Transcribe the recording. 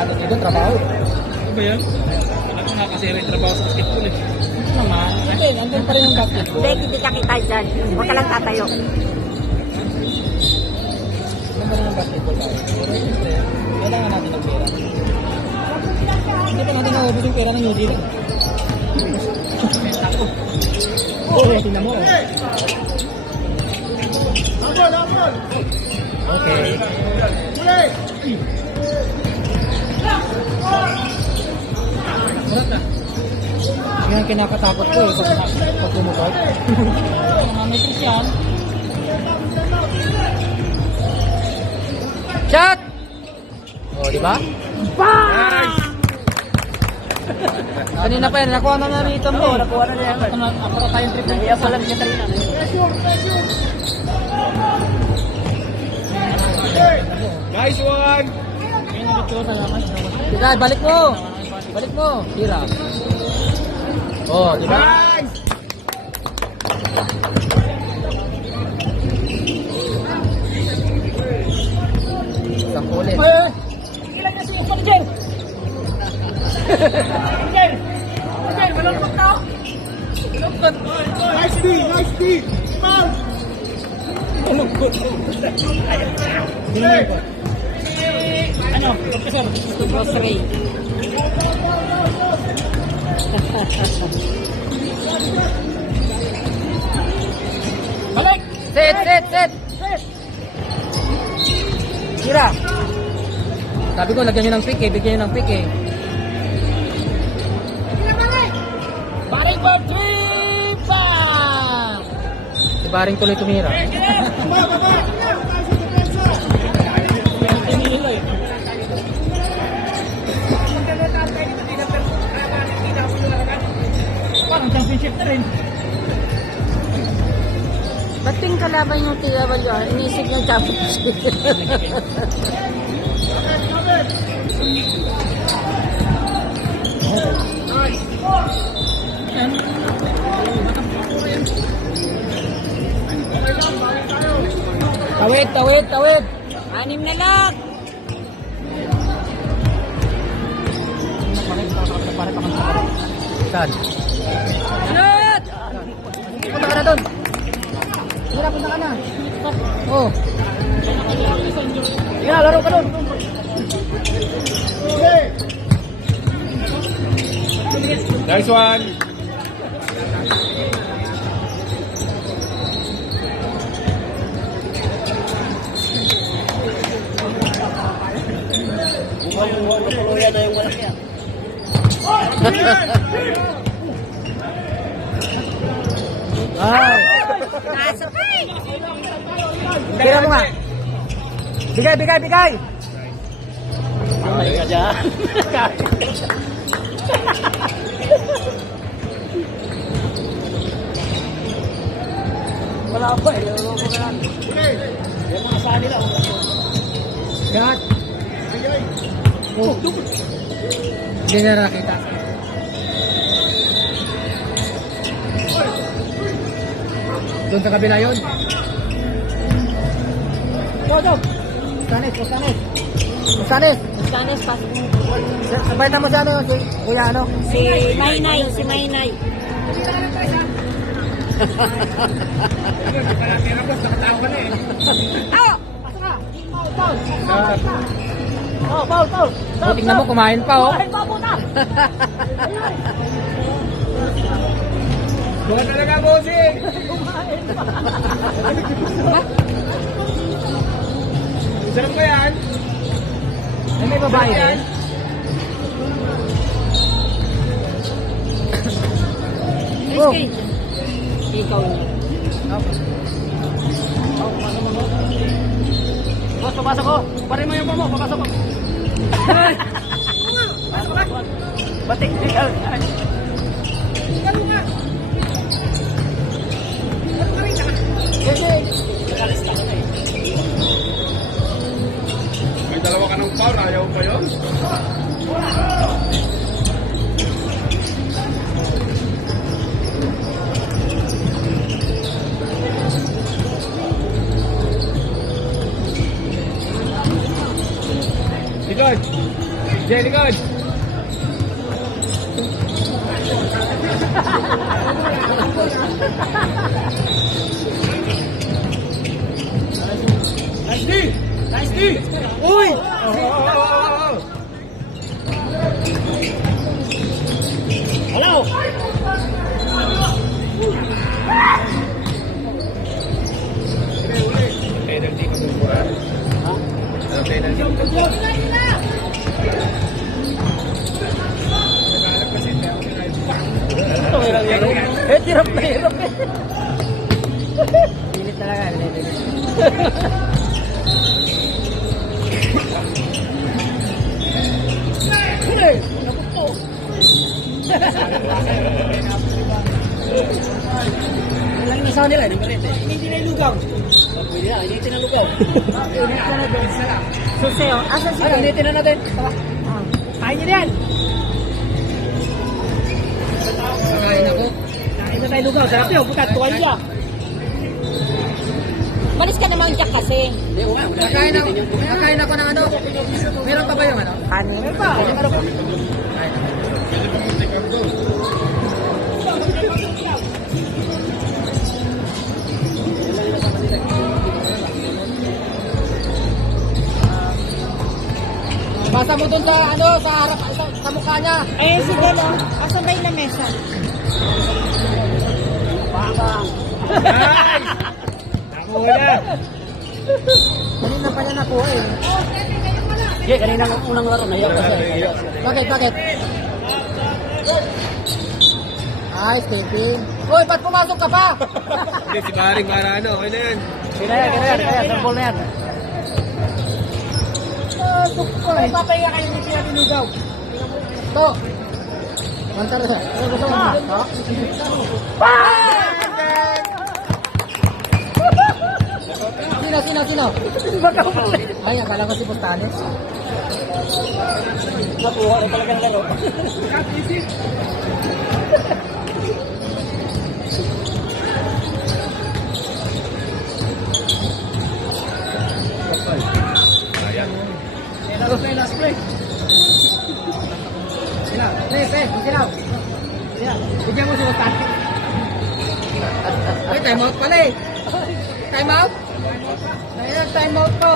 natin dito, trabaho. Ano ba yan? Alam ko nga kasi rin trabaho sa basketball eh. Ito naman, hindi, nandun pa rin yung basketball. Hindi ka kita dyan. Huwag ka lang tatayo. Nandun pa rin yung basketball tayo. Pero siyempre, kailangan natin ng pera. Hindi pa natin naubos yung pera ng New Zealand. Oo, tingnan mo. Okay. Yan ang kinakatakot ko eh, pag tumukot. Mga metis yan. Shot! O, di ba? Nice! Kanina pa yan, nakuha na na rito mo. Nakuha na yan. Ako na tayong trip. Kaya pala niya tayo na. Nice one! Sige, balik mo. Balik mo. Tira. Oh, di ba? Nice! Isang ulit. Ilan niya si Angel? Angel! Angel, malulubog na ako. Nice D! Nice D! Foul! Ano? Professor? Grocery. Balik! Set, set, set! Tira. Sabi ko, lagyan nyo ng pick eh. Bigyan nyo ng pick eh. Baring for three! Bang! Si Baring tuloy tumira. Parang championship na rin. Ba't yung kalaban yung TWR? Inisip yung championship. Tawid, tawid, tawid! 6 na lang! Saan? Shoot! Punta ka na doon. Tira, punta ka na. Oh. Yeah, laro ka doon. Nice one! Ay. Nasakay! Tira mo nga. Bigay, bigay, bigay. Ay ka dyan. Wala pa eh. Laro ko na. Yung mga sali lang. Gat. Oh. Hindi na nakita. Doon sa kabila yun. Go. Sanis, Sanis. Sanis. Stanis, pas. Sabay na mo siya ano, si Kuya ano? Si Maynay, si Maynay. Ah! Foul. O, tingnan mo, kumain pa oh. Kumain pa puta! Bukan talaga, bossing! Sarap ko yan! Ay, may babae din. Oh. Ikaw. Boss, papasok ko. Parin mo yung mo, papasok ko. Batik ikaw. May dalawa ka ng foul, ayaw pa yun? Sigad! Jelly God! Nice D! Nice D! Uy! Hello! Penalty ko dun. Ha? Penalty ko dun. Hirap na hirap eh. Pilit talaga. Walang isa nila, di ba rin? Hindi na ilugaw. Pwede na, hindi na lugaw. Susi, oh. Asan si Ay, initin na natin. Kain niyo yan. Kain ako. Kain na tayo lugaw. Sarap yun. Bukat, tuwan niya. Malis ka naman dyan kasi. Hindi ko nga. Kakain ako ng ano. Meron pa ba yung ano? Ano? Meron pa. Meron pa. Basa mo dun sa ano, sa harap, sa mukha niya. Eh, sige lang. Asan ba yung lamesa? Nice! Nakuha! Kanina pa niya nakuha eh. Okay, kanina ang unang laro, nahiyak kasi. Bakit? Ay, Stevie. Uy, ba't pumasok ka pa? Hindi, si Paring para ano. Okay na yan. Kaya, sambol na yan. Ay, papahinga kayo ni Sina Tinugaw. Ito. Mantar na. Ano gusto mo? Sino? Ay, akala ko si Bustanes. Nakuha ko talagang laro. Ayan. Last play. Sila. Bigyan mo si Bustanes. Ay, time out pala eh. Time out? Time out to.